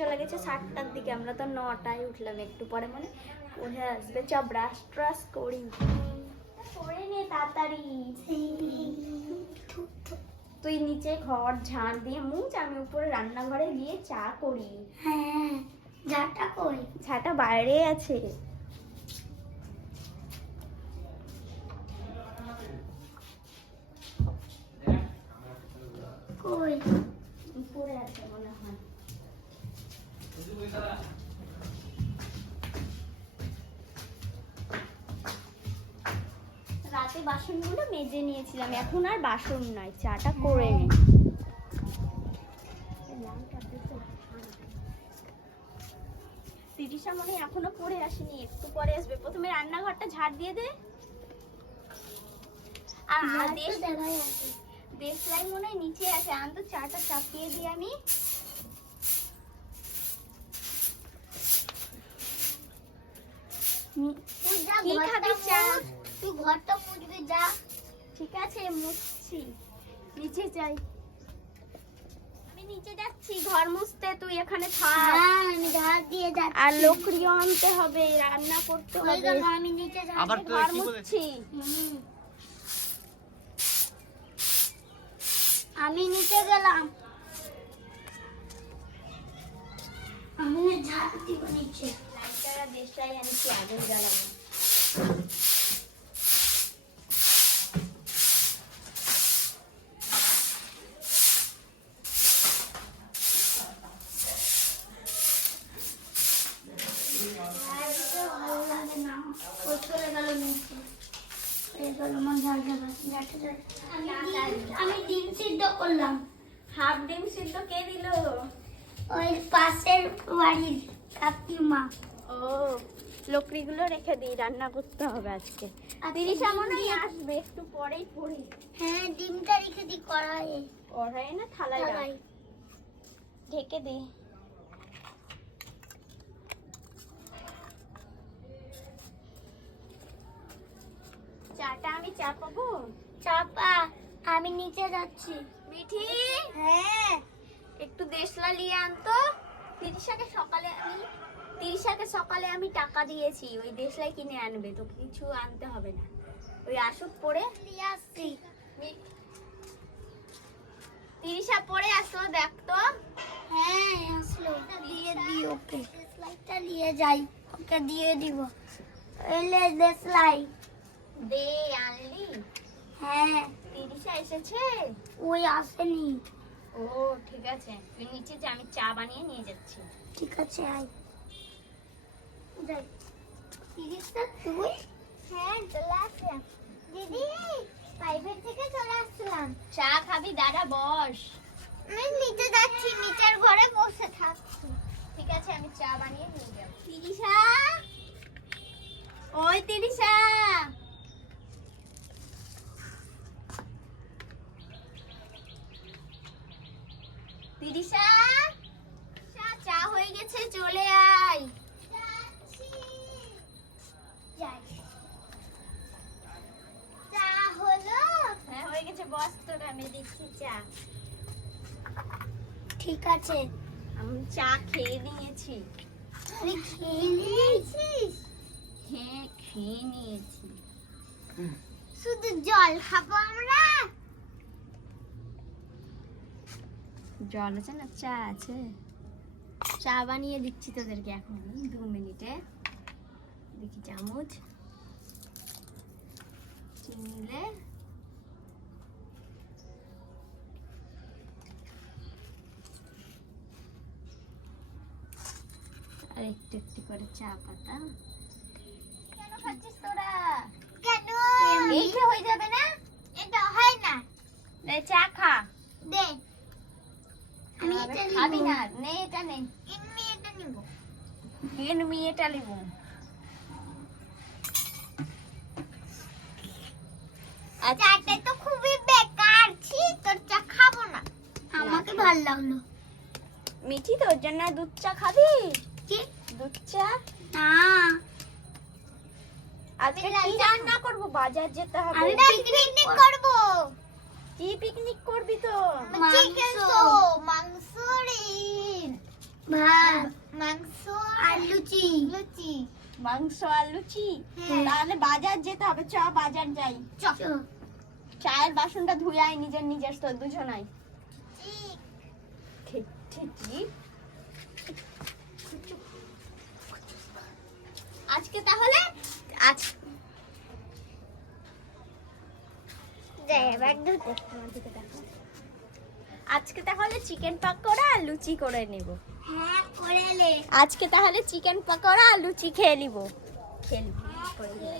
চলে গেছে 7টার দিকে, আমরা তো 9টায় উঠলাম, একটু পরে মানে উঠে আসবে। চ ব্রাশ ট্রাশ করি, করে নে তাড়াতাড়ি। তুই নিচে ঘর ঝাড় দিয়ে মুছ, আমি উপরে রান্নাঘরে গিয়ে চা করি। হ্যাঁ, ঝাঁটা কই? ঝাঁটা বাইরে আছে। কই? উপরে আছে মনে হয়। রাতে বাসনগুলো মেজে নিয়েছিলাম, এখন আর বাসন নাই, চাটা করে নে। তিরিশা মনে হয় এখনো পরে আসেনি, একটু পরে আসবে। প্রথমে রান্নাঘরটা ঝাড় দিয়ে দে। আর দেশলাই মনে হয় নিচে আছে, আন তো চাটা চাপিয়ে দিই আমি। তুই যা, কি খাবি চা? তুই ঘরটা মুছবি যা। ঠিক আছে, মুছছি। নিচে যাই, আমি নিচে যাচ্ছি ঘর মুছতে, তুই এখানে থাক। হ্যাঁ, আমি ঝাড় দিয়ে যাচ্ছি। আর লকড়িও আনতে হবে, রান্না করতে হয়ে হবে। গেল, আমি নিচে যাচ্ছি। আবার তো ঘর কি বলেছিস? মুছছি। আমি নিচে গেলাম, আমি ঝাড় দিব নিচে। লাইটার দেশলাই আনছি, আগুন জ্বালাবো। ভালো লাগে না, ও চলে গেল নিচে। হয়ে গেল আমার ঝাড় দেওয়া। আমি ডিম সিদ্ধ করলাম। হাফ ডিম সিদ্ধ কে দিল? ওই পাশের বাড়ির কাকিমা। ও, লকড়িগুলো রেখে দিই, রান্না করতে হবে আজকে। আচ্ছা, তিরিশা মনে হয় আসবে একটু পরেই পড়ি। হ্যাঁ, ডিমটা রেখে দিই কড়াইয়ে। কড়াই না থালায় রাখ। থালায়। ঢেকে দে। চাটা আমি চাপাবো। চাপা, আমি নিচে যাচ্ছি। মিঠি, হ্যাঁ, একটু দেশলা নিয়ে আনতো। তিরিশাকে সকালে আমি টাকা দিয়েছি, ওই দেশলাই কিনে আনবে, তো কিছু আনতে হবে না। ওই আসুক পরে নিয়ে আসছি। তিরিশা পরে আসো, দেখ তো। হ্যাঁ, আসলো। এটা দিয়ে দিই ওকে। স্লাইডটা নিয়ে যাই, ওকে দিয়ে দিব। এলে দেশলাই। দে, আনলি? হ্যাঁ, তিরিশা এসেছে? ওই আসেনি। ও ঠিক আছে, তুই নিচে যা, আমি চা বানিয়ে নিয়ে যাচ্ছি। ঠিক আছে, আয় যাই। তিরিশটা তুই? হ্যাঁ, চলে আসলাম। দিদি, প্রাইভেট থেকে চলে আসলাম। চা খাবি? দাদা বস। আমি নিচে যাচ্ছি, নিচের ঘরে বসে থাকছি। ঠিক আছে, আমি চা বানিয়ে নিয়ে যাব। তিরিশা, ওই তিরিশা, তিরিশা, চা হয়ে গেছে, চলে আয়। যাই। চা হলো? হ্যাঁ হয়ে গেছে, বস, তোর আমি দিচ্ছি চা। ঠিক আছে। আমি চা খেয়ে নিয়েছি। তুই খেয়ে নিয়েছিস? হ্যাঁ, খেয়ে নিয়েছি। শুধু জল খাবো আমরা? জল আছে না, চা আছে। চা বানিয়ে দিচ্ছি তোদেরকে এখন 2 মিনিটে। দেখি চামচ, চিনি লে। আর একটু একটু করে চা পাতা। কেন খাচ্ছিস তোরা? কেন? এই খেয়ে হয়ে যাবে না? এটা হয় না। নে চা খা। দে, আমি আরে এটা খাবি নিব না? নে এটা নে। আমি এটা নিব। আমি এটা নিব। চাটা তো খুবই বেকার, ছি, তোর চা খাবো না। আমাকে ভালো লাগলো। মিঠি, তোর জন্য দুধ চা খাবি? কি? দুধ চা? না, আজকে কি রান্না করব? বাজার যেতে হবে। আমি পিকনিক করব। কি পিকনিক করবি তো? চিকেন তো, মাংস রে। ভাত, মাংস আর লুচি। মাংস আর লুচি। হ্যাঁ। তাহলে বাজার যেতে হবে, চ বাজার যাই। চ। চায়ের বাসনটা ধুয়ে আয় নিজের তো দুজনাই। ঠিক ঠিক ঠিক। আজকে তাহলে আজকে তাহলে চিকেন পাকোড়া আর লুচি করে নেব। হ্যাঁ করে লে। আজকে তাহলে চিকেন পাকোড়া আর লুচি খেয়ে নিব। খেলবি করে।